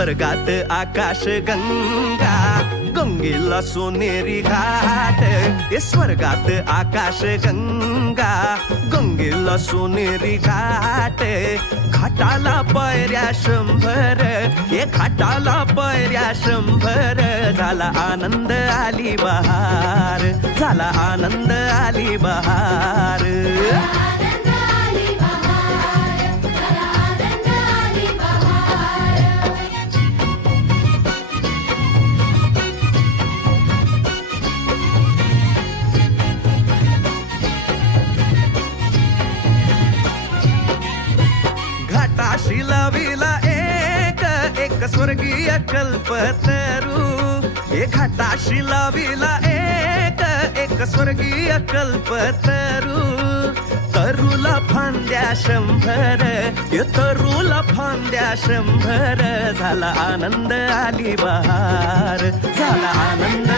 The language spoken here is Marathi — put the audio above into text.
स्वर्गात आकाश गंगा, गंगेला सोनेरी घाट. स्वर्गात आकाश गंगा, गंगेला सोनेरी घाट. घाटाला पायऱ्या 100, घाटाला पायऱ्या 100. झाला आनंद आली बहार, झाला आनंद आली बहार. घाटाशी लाविला एक स्वर्गीय कल्पतरू. घाटाशी लाविला एक स्वर्गीय कल्पतरू. तरुला फांद्या 100, तरुला फांद्या 100. झाला आनंद आली बहार, झाला आनंद